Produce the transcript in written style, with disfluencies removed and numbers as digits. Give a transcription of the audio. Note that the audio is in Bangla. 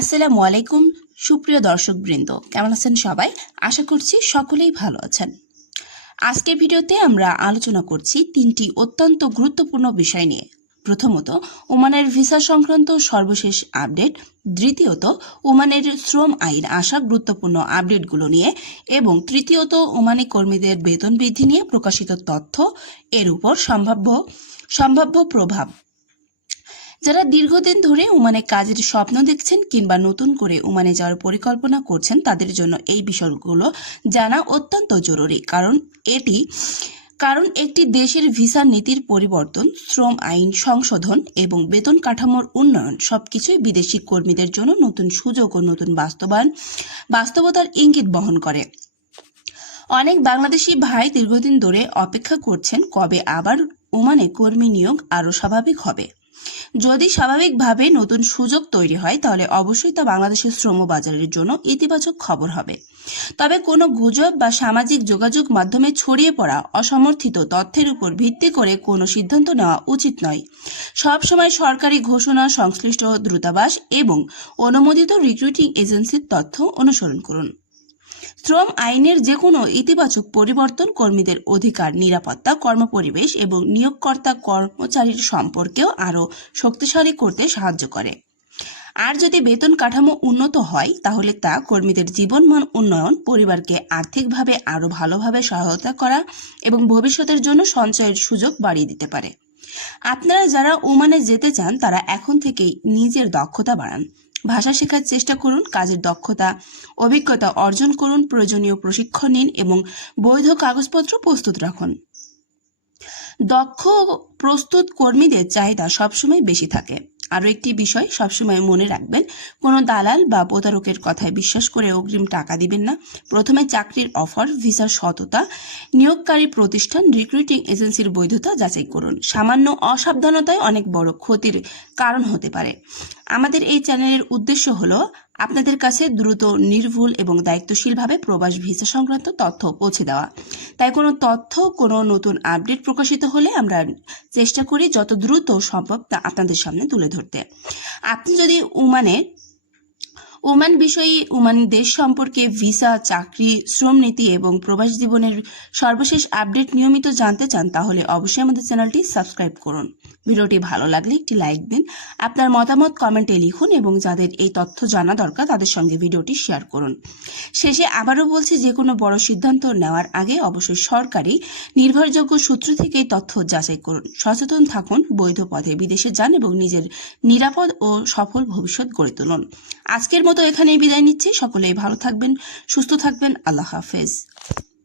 আসসালামু আলাইকুম সুপ্রিয় দর্শকবৃন্দ, কেমন আছেন সবাই? আশা করছি সকলেই ভালো আছেন। আজকের ভিডিওতে আমরা আলোচনা করছি তিনটি অত্যন্ত গুরুত্বপূর্ণ বিষয় নিয়ে। প্রথমত, ওমানের ভিসা সংক্রান্ত সর্বশেষ আপডেট। দ্বিতীয়ত, ওমানের শ্রম আইন আসা গুরুত্বপূর্ণ আপডেটগুলো নিয়ে। এবং তৃতীয়ত, ওমানি কর্মীদের বেতন বৃদ্ধি নিয়ে প্রকাশিত তথ্য, এর উপর সম্ভাব্য প্রভাব। যারা দীর্ঘদিন ধরে ওমানে কাজের স্বপ্ন দেখছেন কিংবা নতুন করে ওমানে যাওয়ার পরিকল্পনা করছেন, তাদের জন্য এই বিষয়গুলো জানা অত্যন্ত জরুরি। কারণ একটি দেশের ভিসা নীতির পরিবর্তন, শ্রম আইন সংশোধন এবং বেতন কাঠামোর উন্নয়ন সবকিছুই বিদেশি কর্মীদের জন্য নতুন সুযোগ ও নতুন বাস্তবতার ইঙ্গিত বহন করে। অনেক বাংলাদেশি ভাই দীর্ঘদিন ধরে অপেক্ষা করছেন কবে আবার ওমানে কর্মী নিয়োগ আরও স্বাভাবিক হবে। যদি স্বাভাবিকভাবে নতুন সুযোগ তৈরি হয়, তাহলে অবশ্যই তা বাংলাদেশের শ্রম বাজারের জন্য ইতিবাচক খবর হবে। তবে কোনো গুজব বা সামাজিক যোগাযোগ মাধ্যমে ছড়িয়ে পড়া অসমর্থিত তথ্যের উপর ভিত্তি করে কোনো সিদ্ধান্ত নেওয়া উচিত নয়। সবসময় সরকারি ঘোষণা, সংশ্লিষ্ট দূতাবাস এবং অনুমোদিত রিক্রুটিং এজেন্সির তথ্য অনুসরণ করুন। শ্রম আইনের যে কোনো ইতিবাচক পরিবর্তন কর্মীদের অধিকার, নিরাপত্তা, কর্মপরিবেশ এবং নিয়োগকর্তা কর্মচারীর সম্পর্কেও আরও শক্তিশালী করতে সাহায্য করে। আর যদি বেতন কাঠামো উন্নত হয়, তাহলে তা কর্মীদের জীবনমান উন্নয়ন, পরিবারকে আর্থিকভাবে আরও ভালোভাবে সহায়তা করা এবং ভবিষ্যতের জন্য সঞ্চয়ের সুযোগ বাড়িয়ে দিতে পারে। আপনারা যারা ওমানে যেতে চান, তারা এখন থেকেই নিজের দক্ষতা বাড়ান। ভাষা শেখার চেষ্টা করুন, কাজের অভিজ্ঞতা অর্জন করুন, প্রয়োজনীয় প্রশিক্ষণ নিন এবং বৈধ কাগজপত্র প্রস্তুত রাখুন। দক্ষ প্রস্তুত কর্মীদের চাহিদা সবসময় বেশি থাকে। আরও একটি বিষয় সবসময় মনে রাখবেন, কোনো দালাল বা প্রতারকের কথায় বিশ্বাস করে অগ্রিম টাকা দিবেন না। প্রথমে চাকরির অফার, ভিসার সততা, নিয়োগকারী প্রতিষ্ঠান, রিক্রুটিং এজেন্সির বৈধতা যাচাই করুন। সামান্য অসাবধানতায় অনেক বড় ক্ষতির কারণ হতে পারে। আমাদের এই চ্যানেলের উদ্দেশ্য হলো আপনাদের কাছে দ্রুত, নির্ভুল এবং দায়িত্বশীলভাবে প্রবাস ভিসা সংক্রান্ত তথ্য পৌঁছে দেওয়া। তাই কোনো নতুন আপডেট প্রকাশিত হলে আমরা চেষ্টা করি যত দ্রুত সম্ভব তা আপনাদের সামনে তুলে ধরতে। আপনি যদি ওমান বিষয়ে, ওমান দেশ সম্পর্কে, ভিসা, চাকরি, শ্রম নীতি এবং প্রবাস জীবনের সর্বশেষ আপডেট নিয়মিত জানতে চান, তাহলে অবশ্যই আমাদের চ্যানেলটি সাবস্ক্রাইব করুন। ভিডিওটি ভালো লাগলে একটি লাইক দিন, আপনার মতামত কমেন্টে লিখুন এবং যাদের এই তথ্য জানা দরকার তাদের সঙ্গে ভিডিওটি শেয়ার করুন। শেষে আবারও বলছি, যে কোনো বড় সিদ্ধান্ত নেওয়ার আগে অবশ্যই সরকারি নির্ভরযোগ্য সূত্র থেকে তথ্য যাচাই করুন। সচেতন থাকুন, বৈধ পথে বিদেশে যান এবং নিজের নিরাপদ ও সফল ভবিষ্যৎ গড়ে তুলুন। আজকের মতো এখানেই বিদায় নিচ্ছি। সকলেই ভালো থাকবেন, সুস্থ থাকবেন। আল্লাহ হাফেজ।